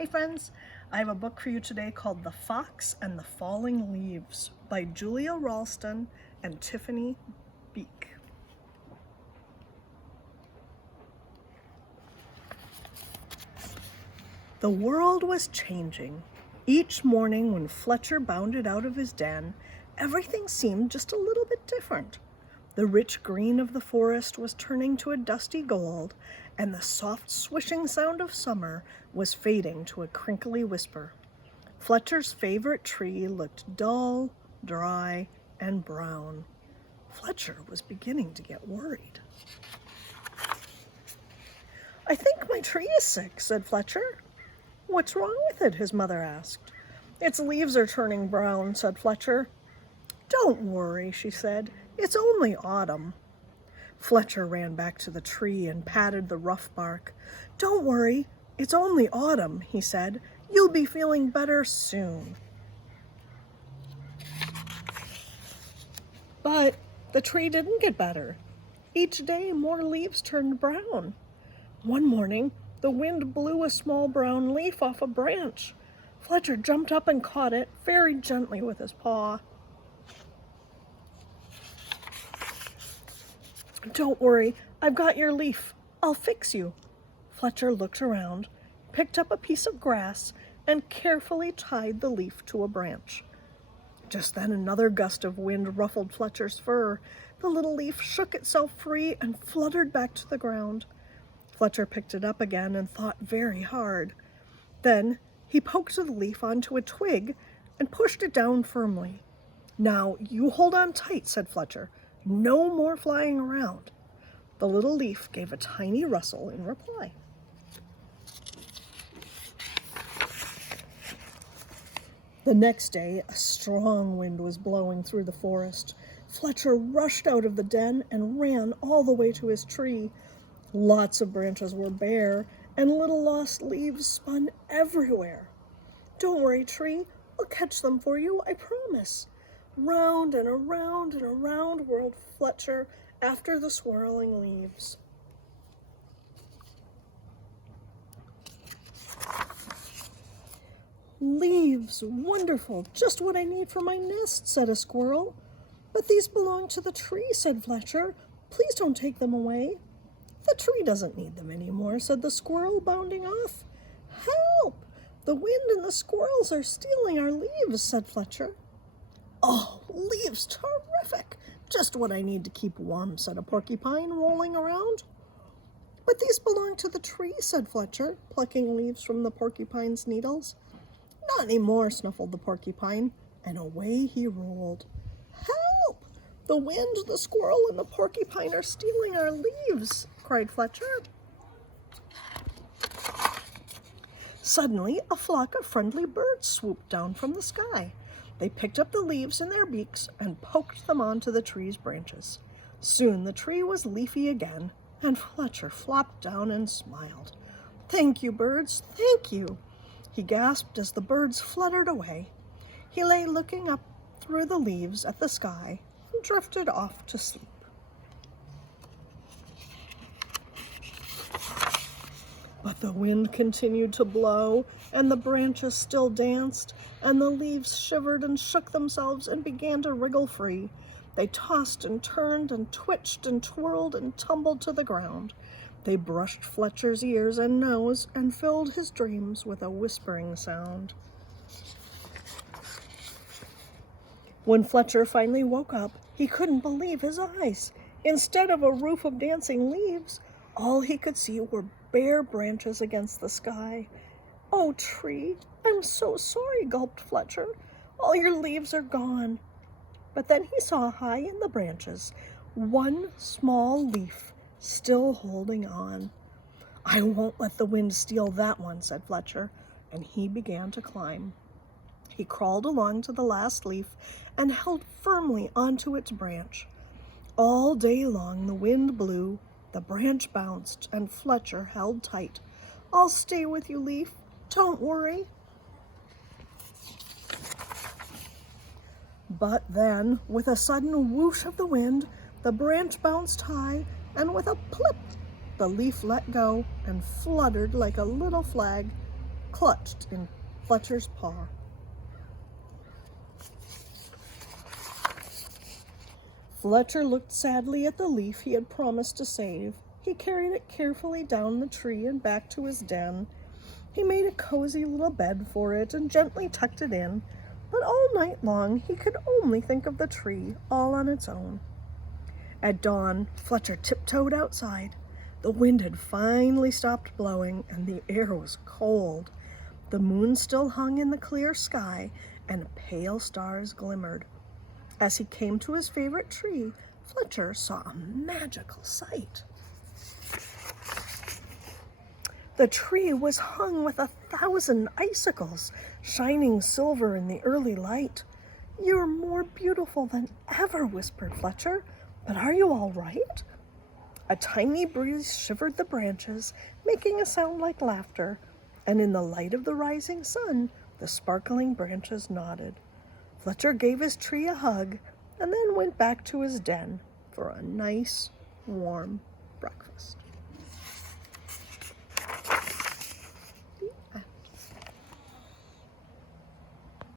Hey friends, I have a book for you today called The Fox and the Falling Leaves by Julia Ralston and Tiffany Beek. The world was changing. Each morning when Fletcher bounded out of his den, everything seemed just a little bit different. The rich green of the forest was turning to a dusty gold, and the soft swishing sound of summer was fading to a crinkly whisper. Fletcher's favorite tree looked dull, dry, and brown. Fletcher was beginning to get worried. "I think my tree is sick," said Fletcher. "What's wrong with it?" his mother asked. "Its leaves are turning brown," said Fletcher. "Don't worry," she said. "It's only autumn." Fletcher ran back to the tree and patted the rough bark. "Don't worry, it's only autumn," he said. "You'll be feeling better soon." But the tree didn't get better. Each day more leaves turned brown. One morning, the wind blew a small brown leaf off a branch. Fletcher jumped up and caught it very gently with his paw. "Don't worry, I've got your leaf. I'll fix you." Fletcher looked around, picked up a piece of grass, and carefully tied the leaf to a branch. Just then another gust of wind ruffled Fletcher's fur. The little leaf shook itself free and fluttered back to the ground. Fletcher picked it up again and thought very hard. Then he poked the leaf onto a twig and pushed it down firmly. "Now you hold on tight," said Fletcher. "No more flying around." The little leaf gave a tiny rustle in reply. The next day, a strong wind was blowing through the forest. Fletcher rushed out of the den and ran all the way to his tree. Lots of branches were bare, and little lost leaves spun everywhere. "Don't worry, tree, I'll catch them for you, I promise." Round and around and around whirled Fletcher after the swirling leaves. "Leaves, wonderful, just what I need for my nest," said a squirrel. "But these belong to the tree," said Fletcher. "Please don't take them away." "The tree doesn't need them anymore," said the squirrel, bounding off. "Help! The wind and the squirrels are stealing our leaves," said Fletcher. "Oh, leaves, terrific! Just what I need to keep warm," said a porcupine, rolling around. "But these belong to the tree," said Fletcher, plucking leaves from the porcupine's needles. "Not anymore," snuffled the porcupine, and away he rolled. "Help! The wind, the squirrel, and the porcupine are stealing our leaves," cried Fletcher. Suddenly, a flock of friendly birds swooped down from the sky. They picked up the leaves in their beaks and poked them onto the tree's branches. Soon the tree was leafy again, and Fletcher flopped down and smiled. "Thank you, birds, thank you," he gasped as the birds fluttered away. He lay looking up through the leaves at the sky and drifted off to sleep. But the wind continued to blow, and the branches still danced, and the leaves shivered and shook themselves and began to wriggle free. They tossed and turned and twitched and twirled and tumbled to the ground. They brushed Fletcher's ears and nose and filled his dreams with a whispering sound. When Fletcher finally woke up, he couldn't believe his eyes. Instead of a roof of dancing leaves, all he could see were bare branches against the sky. "Oh, tree, I'm so sorry," gulped Fletcher. "All your leaves are gone." But then he saw high in the branches one small leaf still holding on. "I won't let the wind steal that one," said Fletcher, and he began to climb. He crawled along to the last leaf and held firmly onto its branch. All day long the wind blew, the branch bounced, and Fletcher held tight. "I'll stay with you, leaf. Don't worry." But then, with a sudden whoosh of the wind, the branch bounced high, and with a plip, the leaf let go and fluttered like a little flag clutched in Fletcher's paw. Fletcher looked sadly at the leaf he had promised to save. He carried it carefully down the tree and back to his den. He made a cozy little bed for it and gently tucked it in, but all night long he could only think of the tree all on its own. At dawn, Fletcher tiptoed outside. The wind had finally stopped blowing and the air was cold. The moon still hung in the clear sky and pale stars glimmered. As he came to his favorite tree, Fletcher saw a magical sight. The tree was hung with 1,000 icicles, shining silver in the early light. "You're more beautiful than ever," whispered Fletcher. "But are you all right?" A tiny breeze shivered the branches, making a sound like laughter, and in the light of the rising sun, the sparkling branches nodded. Fletcher gave his tree a hug and then went back to his den for a nice, warm breakfast.